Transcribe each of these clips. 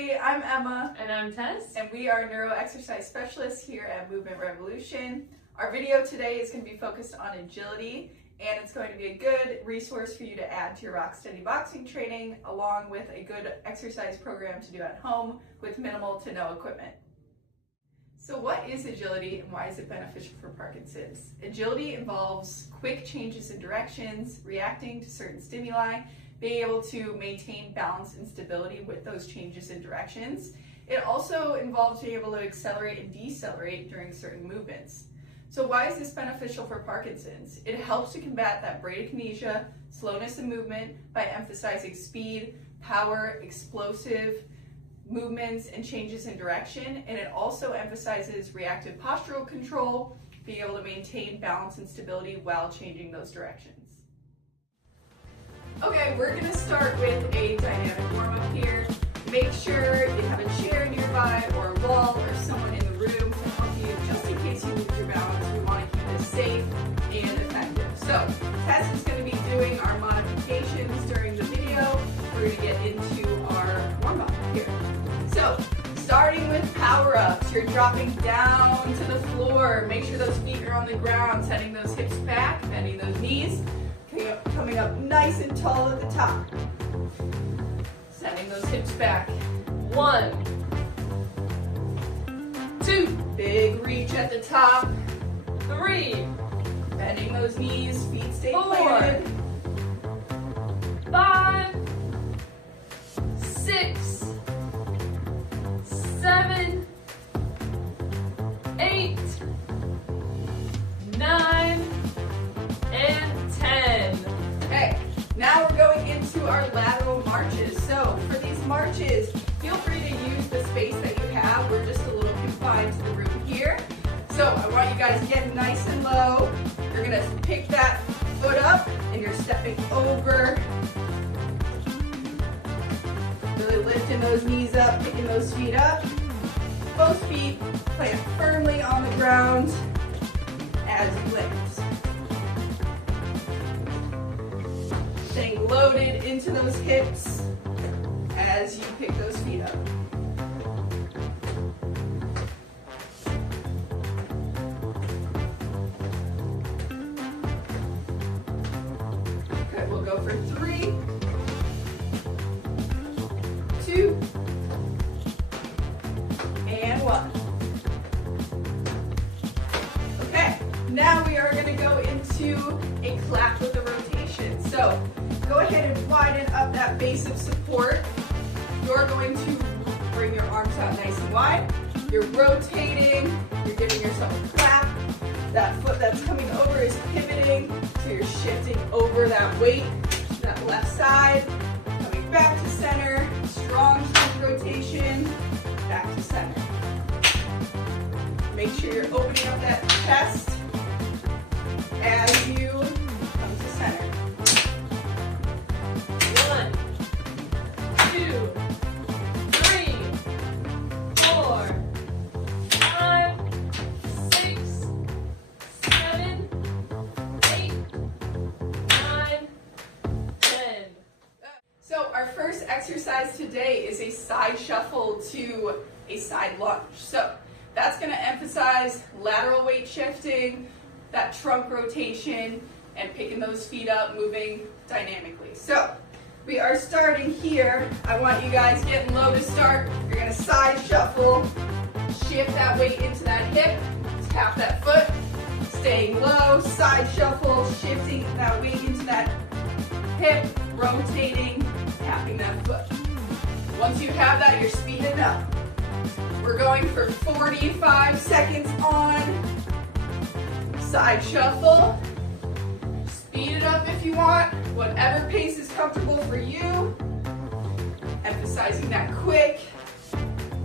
everybody, I'm Emma. And I'm Tess. And we are neuro exercise specialists here at Movement Revolution. Our video today is going to be focused on agility, and it's going to be a good resource for you to add to your Rocksteady boxing training, along with a good exercise program to do at home with minimal to no equipment. So what is agility and why is it beneficial for Parkinson's? Agility involves quick changes in directions, reacting to certain stimuli, being able to maintain balance and stability with those changes in directions. It also involves being able to accelerate and decelerate during certain movements. So why is this beneficial for Parkinson's? It helps to combat that bradykinesia, slowness in movement, by emphasizing speed, power, explosive movements, and changes in direction. And it also emphasizes reactive postural control, being able to maintain balance and stability while changing those directions. Okay, we're going to start with a dynamic warm-up here. Make sure you have a chair nearby or a wall or someone in the room to help you just in case you lose your balance. We want to keep this safe and effective. So, Tess is going to be doing our modifications during the video. We're going to get into our warm-up here. So, starting with power-ups, you're dropping down to the floor. Make sure those feet are on the ground, sending those hips back, bending those knees. Coming up nice and tall at the top. Sending those hips back. 1, 2, Big reach at the top. 3, Bending those knees, feet stay 4, planted. 5, 6, 7, 8, 9, and 10. Okay, now we're going into our lateral marches. So for these marches, feel free to use the space that you have. We're just a little confined to the room here. So I want you guys to get nice and low. You're gonna pick that foot up and you're stepping over. Really lifting those knees up, picking those feet up. Both feet plant firmly on the ground as you lift. Staying loaded into those hips as you pick those feet up. Okay, we'll go for 3, 2, and 1. Okay, now we are going to go into a clap with a rotation. So go ahead and widen up that base of support. You're going to bring your arms out nice and wide. You're rotating. You're giving yourself a clap. That foot that's coming over is pivoting. So you're shifting over that weight to that left side. Coming back to center. Strong rotation. Back to center. Make sure you're opening up that chest as you come to center. 1, 2, 3, 4, 5, 6, 7, 8, 9, 10. So our first exercise today is a side shuffle to a side lunge. So that's going to emphasize lateral weight shifting, that trunk rotation, and picking those feet up, moving dynamically. So we are starting here. I want you guys getting low to start. You're going to side shuffle, shift that weight into that hip, tap that foot, staying low, side shuffle, shifting that weight into that hip, rotating, tapping that foot. Once you have that, you're speeding up. We're going for 45 seconds on side shuffle. Speed it up if you want, whatever pace is comfortable for you. Emphasizing that quick,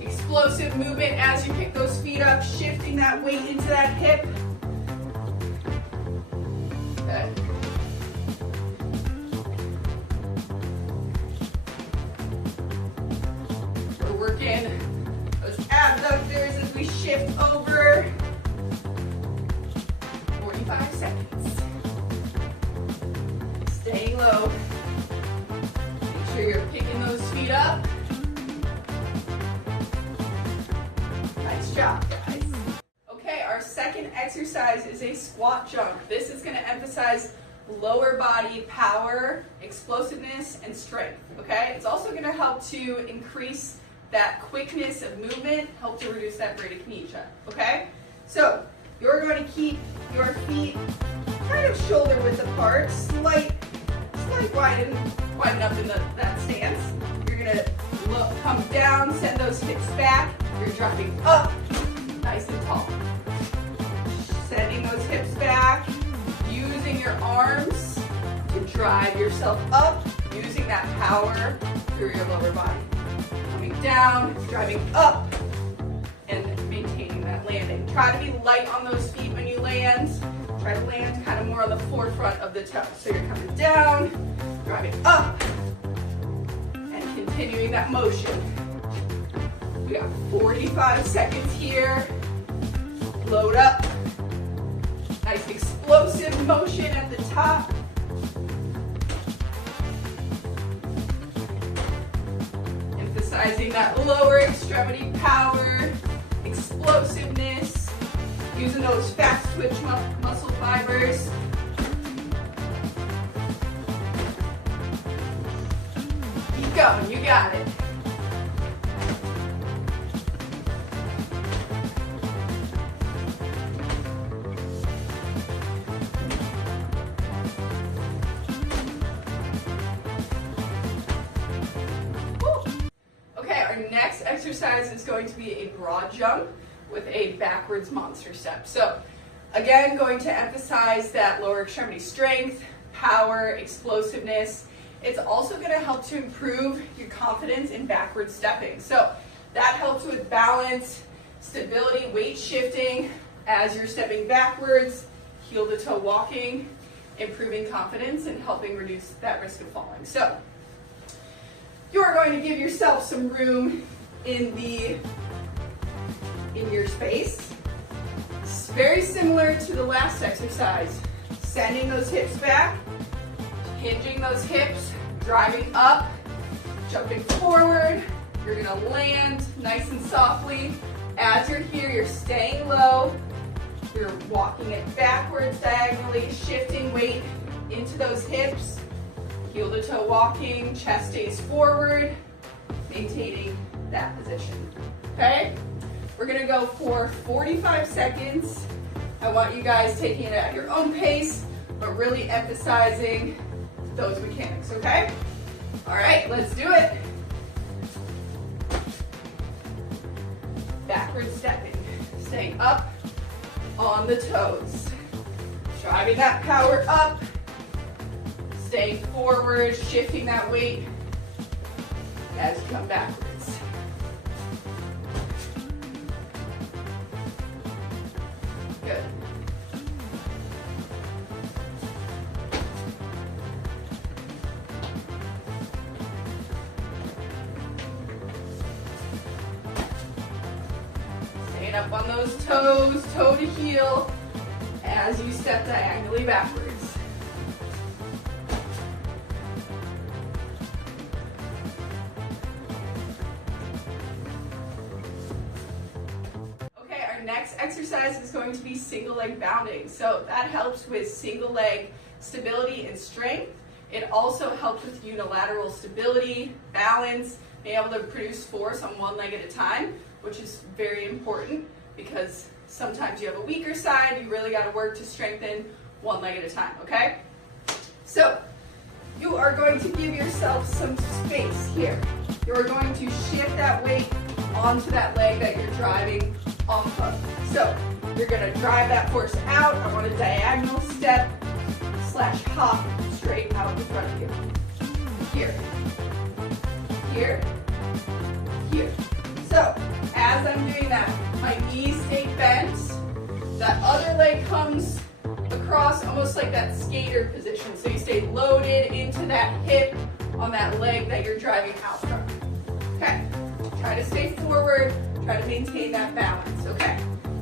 explosive movement as you pick those feet up, shifting that weight into that hip. Okay. We're working those abductors as we shift over. 45 seconds. Staying low. Make sure you're picking those feet up. job, guys. Okay, our second exercise is a squat jump. This is going to emphasize lower body power, explosiveness, and strength, okay? It's also going to help to increase that quickness of movement, help to reduce that bradykinesia, okay? So, you're going to keep your feet kind of shoulder width apart, slight widen up in that stance. You're going to come down, send those hips back. You're dropping up, nice and tall. Sending those hips back, using your arms to drive yourself up, using that power through your lower body. Coming down, driving up, and maintaining that landing. Try to be light on those feet when you land. Try to land kind of more on the forefront of the toes. So you're coming down, driving up, and continuing that motion. We got 45 seconds here. Load up. Nice explosive motion at the top. Emphasizing that lower extremity power, explosiveness, using those fast twitch muscle fibers. Keep going, you got it. Next exercise is going to be a broad jump with a backwards monster step. So again, going to emphasize that lower extremity strength, power, explosiveness. It's also going to help to improve your confidence in backward stepping. So that helps with balance, stability, weight shifting as you're stepping backwards, heel to toe walking, improving confidence and helping reduce that risk of falling. So you're going to give yourself some room in your space. It's very similar to the last exercise. Sending those hips back, hinging those hips, driving up, jumping forward. You're going to land nice and softly. As you're here, you're staying low. You're walking it backwards diagonally, shifting weight into those hips. Heel to toe walking, chest stays forward, maintaining that position, okay? We're gonna go for 45 seconds. I want you guys taking it at your own pace, but really emphasizing those mechanics, okay? All right, let's do it. Backward stepping, staying up on the toes. Driving that power up. Staying forward, shifting that weight as you come backwards. Good. Staying up on those toes, toe to heel, as you step diagonally backwards. Next exercise is going to be single leg bounding. So that helps with single leg stability and strength. It also helps with unilateral stability, balance, being able to produce force on one leg at a time, which is very important because sometimes you have a weaker side, you really got to work to strengthen one leg at a time, okay? So you are going to give yourself some space here. You're going to shift that weight onto that leg that you're driving off of. So you're going to drive that force out. I want a diagonal step / hop straight out in front of you. Here, here, here. So as I'm doing that, my knees stay bent. That other leg comes across almost like that skater position. So you stay loaded into that hip on that leg that you're driving out from. Okay, try to stay forward. Try to maintain that balance, okay?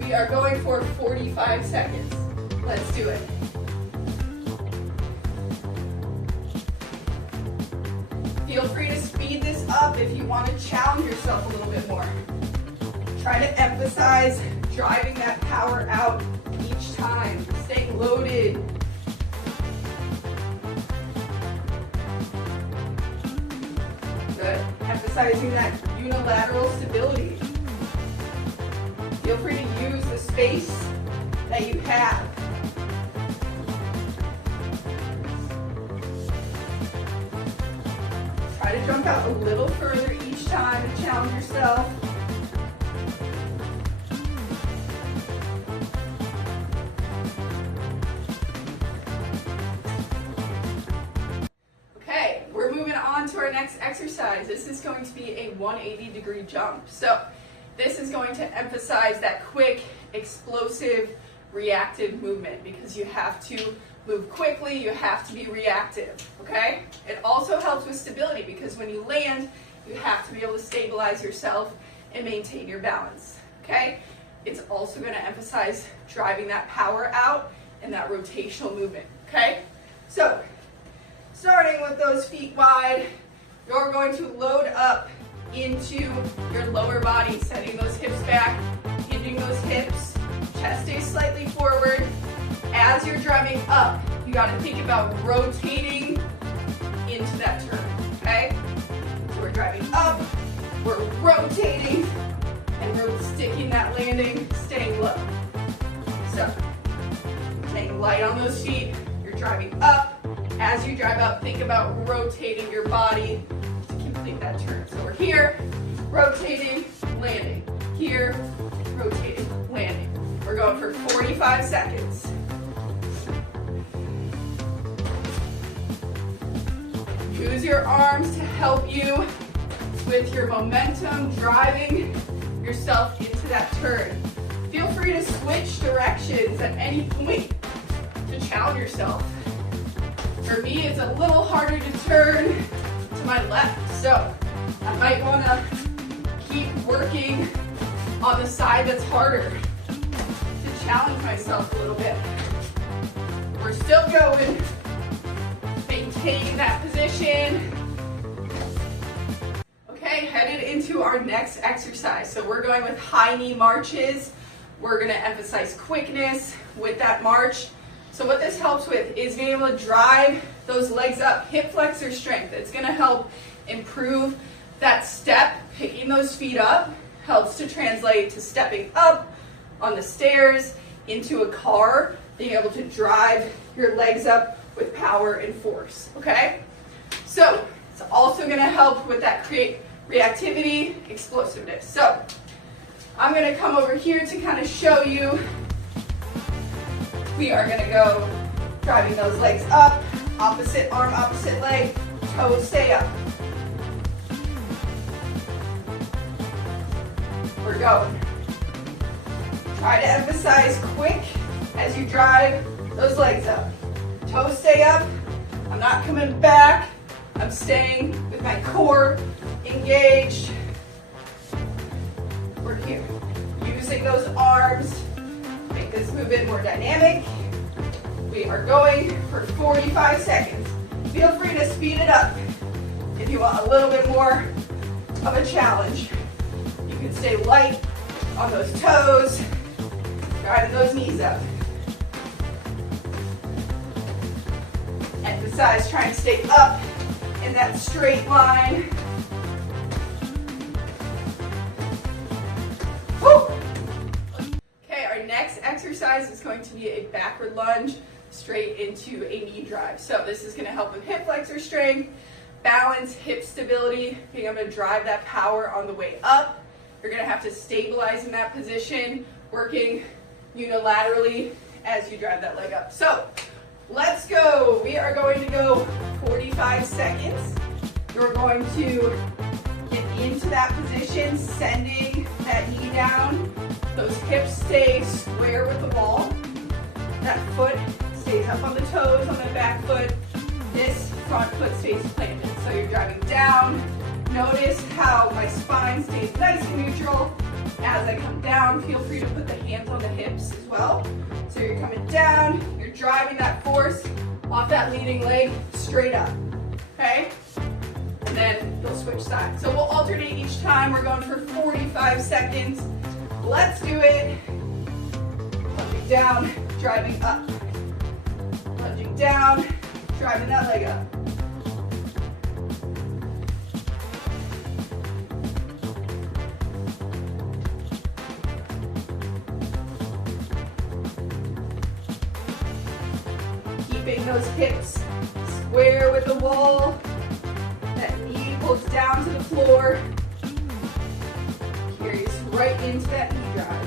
We are going for 45 seconds. Let's do it. Feel free to speed this up if you want to challenge yourself a little bit more. Try to emphasize driving that power out each time, staying loaded. Good. Emphasizing that unilateral stability. Feel free to use the space that you have. Try to jump out a little further each time to challenge yourself. Okay, we're moving on to our next exercise. This is going to be a 180-degree jump. So this is going to emphasize that quick, explosive, reactive movement because you have to move quickly, you have to be reactive, okay? It also helps with stability because when you land, you have to be able to stabilize yourself and maintain your balance, okay? It's also going to emphasize driving that power out and that rotational movement, okay? So, starting with those feet wide, you're going to load up into your lower body, sending those hips back, hinging those hips, chest stays slightly forward. As you're driving up, you got to think about rotating into that turn, okay? So we're driving up, we're rotating, and we're sticking that landing, staying low. So, staying light on those feet, you're driving up. As you drive up, think about rotating your body to complete that turn. So we're here, rotating, landing. Here, rotating, landing. We're going for 45 seconds. Use your arms to help you with your momentum, driving yourself into that turn. Feel free to switch directions at any point to challenge yourself. For me, it's a little harder to turn to my left, so I might want to keep working on the side that's harder to challenge myself a little bit. We're still going. Maintain that position. Okay, headed into our next exercise. So we're going with high knee marches. We're going to emphasize quickness with that march. So what this helps with is being able to drive those legs up, hip flexor strength. It's going to help improve that step, picking those feet up, helps to translate to stepping up on the stairs, into a car, being able to drive your legs up with power and force, okay? So it's also going to help with that reactivity, explosiveness. So I'm going to come over here to kind of show you. We are going to go driving those legs up, opposite arm, opposite leg, toes stay up. We're going. Try to emphasize quick as you drive those legs up. Toes stay up. I'm not coming back. I'm staying with my core engaged. We're here. Using those arms. Make this movement more dynamic. We are going for 45 seconds. Feel free to speed it up if you want a little bit more of a challenge. You can stay light on those toes, driving those knees up. Emphasize trying to stay up in that straight line. Woo! Okay, our next exercise is going to be a backward lunge straight into a knee drive. So this is going to help with hip flexor strength, balance, hip stability, being able to drive that power on the way up. You're going to have to stabilize in that position, working unilaterally as you drive that leg up. So let's go. We are going to go 45 seconds. You're going to get into that position, sending that knee down. Those hips stay square with the wall. That foot stays up on the toes on the back foot. This front foot stays planted. So you're driving down. Notice how my spine stays nice and neutral. As I come down, feel free to put the hands on the hips as well. So you're coming down, you're driving that force off that leading leg straight up, okay? And then you'll switch sides. So we'll alternate each time. We're going for 45 seconds. Let's do it. Plunging down, driving up. Plunging down, driving that leg up. Keeping those hips square with the wall. That knee pulls down to the floor. Carries right into that knee drive.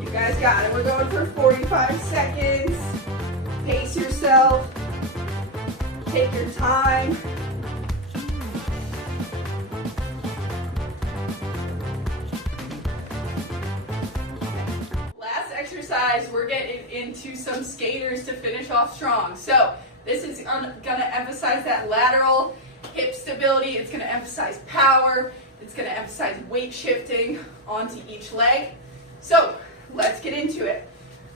You guys got it. We're going for 45 seconds. Pace yourself. Take your time. Exercise, we're getting into some skaters to finish off strong. So this is going to emphasize that lateral hip stability. It's going to emphasize power. It's going to emphasize weight shifting onto each leg. So let's get into it.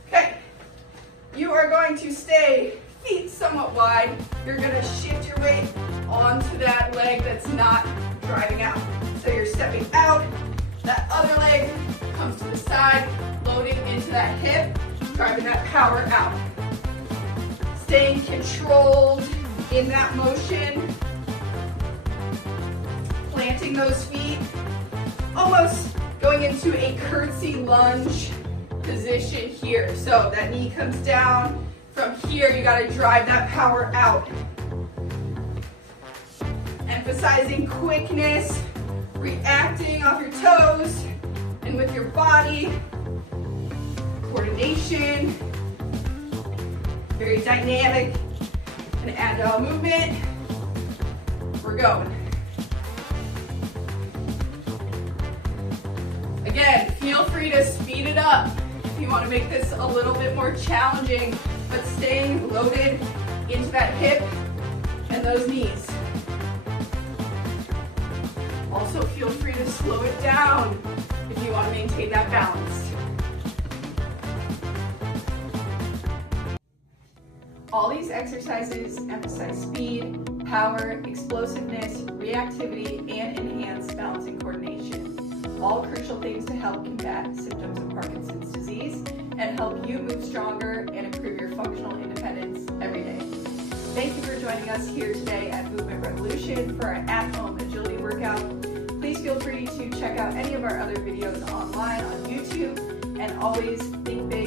Okay, you are going to stay feet somewhat wide. You're going to shift your weight onto that leg that's not driving out. So you're stepping out, that other leg comes to the side, loading into that hip, driving that power out. Staying controlled in that motion. Planting those feet. Almost going into a curtsy lunge position here. So that knee comes down. From here, you gotta drive that power out. Emphasizing quickness, reacting off your toes and with your body. Coordination, very dynamic and agile movement. We're going. Again, feel free to speed it up if you want to make this a little bit more challenging, but staying loaded into that hip and those knees. Also, feel free to slow it down if you want to maintain that balance. All these exercises emphasize speed, power, explosiveness, reactivity, and enhance balance and coordination. All crucial things to help combat symptoms of Parkinson's disease and help you move stronger and improve your functional independence every day. Thank you for joining us here today at Movement Revolution for our at-home agility workout. Please feel free to check out any of our other videos online on YouTube, and always think big.